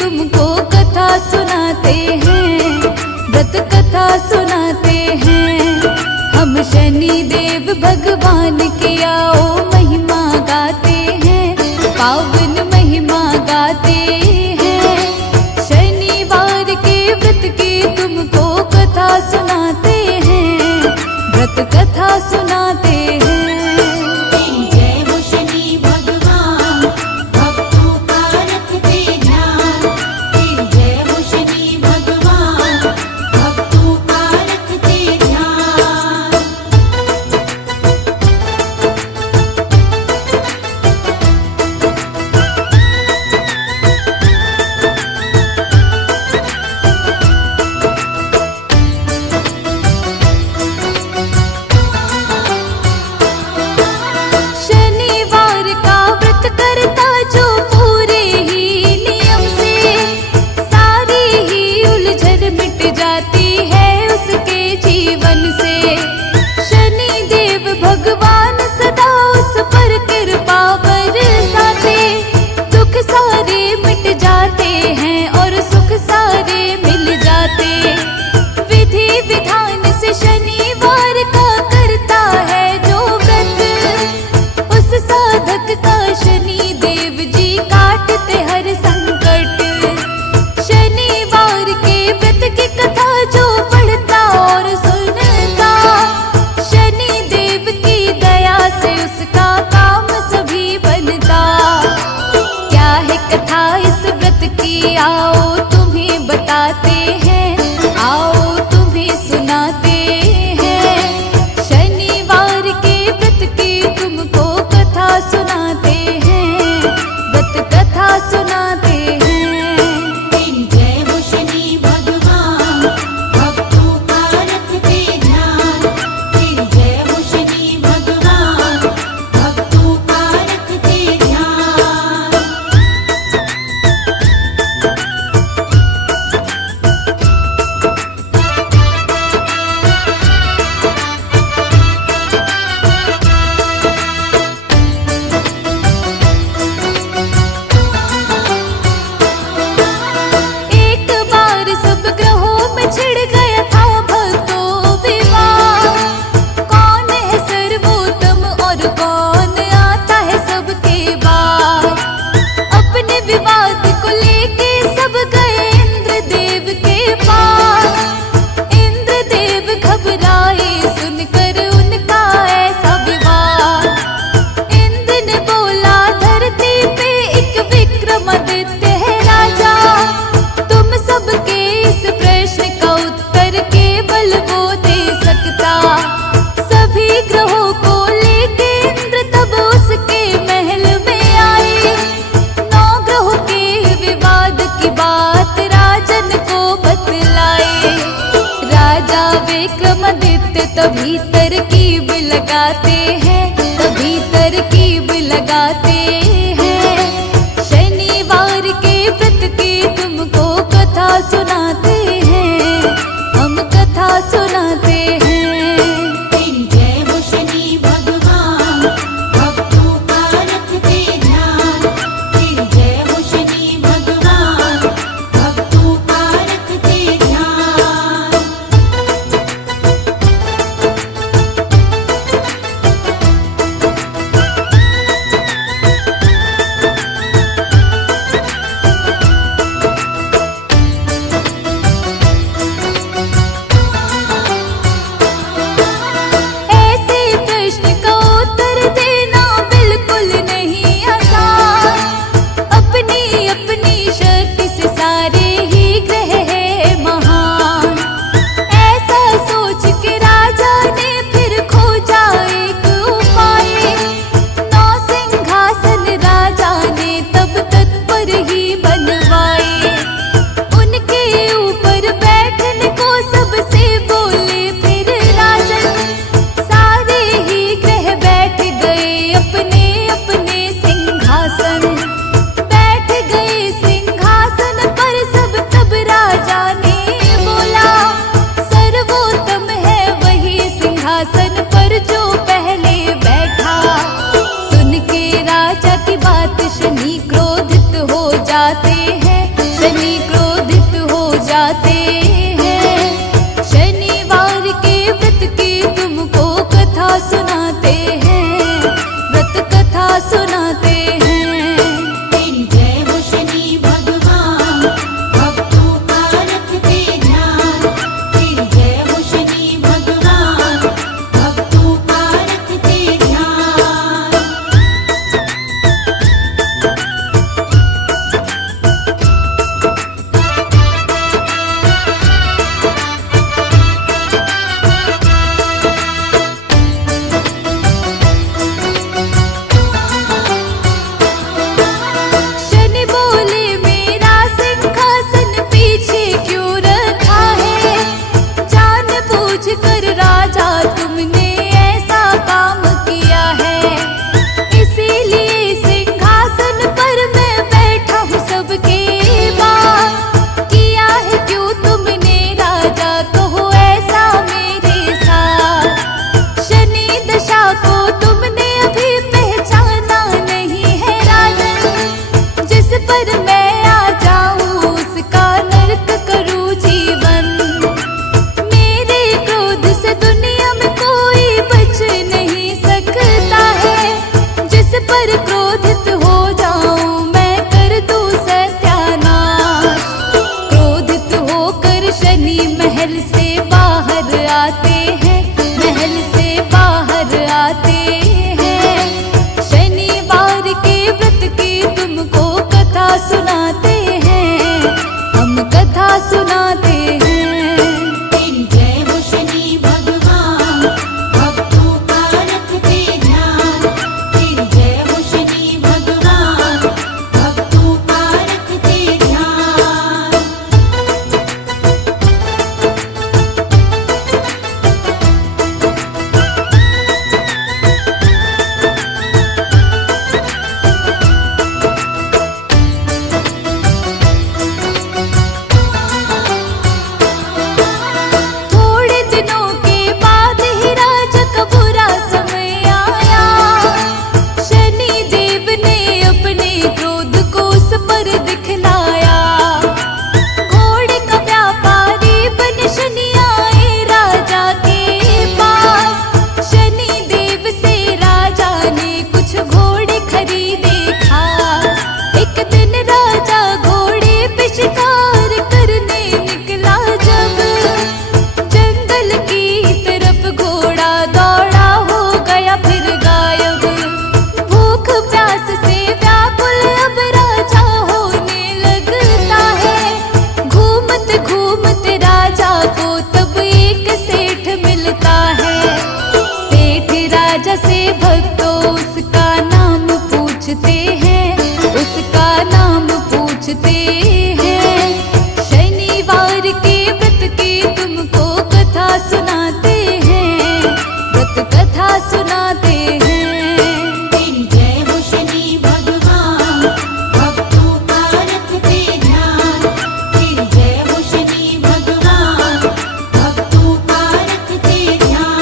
तुमको कथा सुनाते हैं, व्रत कथा सुनाते हैं। हम शनि देव भगवान की आओ महिमा गाते हैं, पावन महिमा गाते हैं। शनिवार के व्रत की तुमको कथा सुनाते हैं, व्रत कथा सुनाते हैं। जय हो शनि भगवान, भक्तों का रखते ध्यान। जय हो शनि भगवान, भक्तों का रखते ध्यान। शनि क्रोधित हो जाते हैं। शनिवार के व्रत की तुमको कथा सुनाते हैं, व्रत कथा सुनाते हैं। तेरी जय हो शनि भगवान, भक्तों का रखते ध्यान। तेरी जय हो शनि भगवान, भक्तों का रखते ध्यान। शनि बोले मेरा सिंहासन पीछे क्यों रखा है? जानबूझ कर राजा तुमने ऐसा काम किया है। इसीलिए सिंहासन पर मैं बैठा हूँ सबके बाद। किया है क्यों तुमने राजा, कहो ऐसा मेरे साथ। शनि दशा को तुमने अभी पहचाना नहीं है राजन। जिस पर मैं आ जाऊं उसका नरक करूं जीवन। मेरे क्रोध से दुनिया में कोई बच नहीं सकता है। जिस पर क्रोधित हो जाऊं मैं कर दूं सत्यानाश। क्रोधित होकर शनि महल से बाहर आते हैं, महल से बाहर आते हैं। शनिवार के व्रत की तुमको कथा सुनाते हैं, हम कथा सुनाते हैं। तेरी जय हो शनि भगवान, भक्तों का रखते ध्यान। तेरी जय हो शनि भगवान, भक्तों का रखते ध्यान। थोड़े दिनों के बाद ही राजा का बुरा समय आया। शनि देव ने अपने क्रोध को उस पर दिखलाया। घोड़े का व्यापारी बन शनि आए राजा के पास। शनि देव से राजा ने कुछ घोड़े खरीदे खास। एक दिन राजा घोड़े पे शिकार करने निकला जब, जंगल की तरफ घोड़ा दौड़ा हो गया फिर गायब। भूख प्यास से व्याकुल अब राजा होने लगता है। घूमते घूमते राजा को तब एक सेठ मिलता है। सेठ राजा से भक्तों उसका नाम पूछते हैं, उसका नाम पूछते हैं। शनिवार के व्रत की तुमको कथा सुनाते हैं, व्रत कथा सुनाते हैं। तेरी जय हो शनि भगवान, भक्तों का रखते ध्यान। तेरी जय हो शनि भगवान, भक्तों का रखते ध्यान।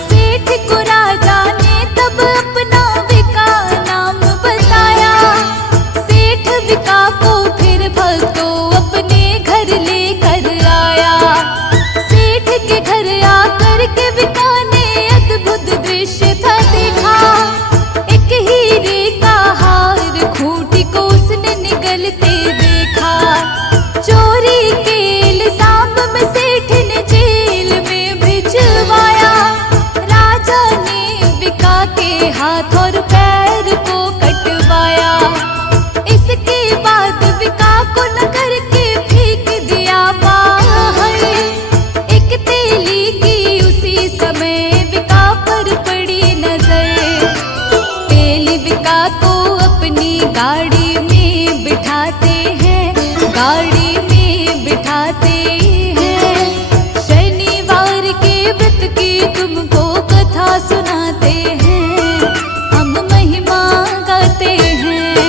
सेठ को राजा ने तब अपना विका नाम बताया। सेठ विका को फिर भक्तों अपने घर लेकर आया। सेठ के घर आकर के विका ने अद्भुत दृश्य था देखा। एक हीरे का हार खूंटी को उसने निगलते देखा। चोरी के इल्जाम में सेठ ने जेल में भिजवाया। राजा ने विका के हाथ और पैर को कटवाया। इसके बाद विका को नगर के फेंक दिया बाहर। एक तेली की उसी समय विका पर पड़ी नजर। तेली विका को अपनी गाड़ी में बिठाते हैं, गाड़ी में बिठाते हैं। शनिवार के व्रत की तुमको कथा सुनाते हैं, हम महिमा गाते हैं।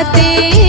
गाते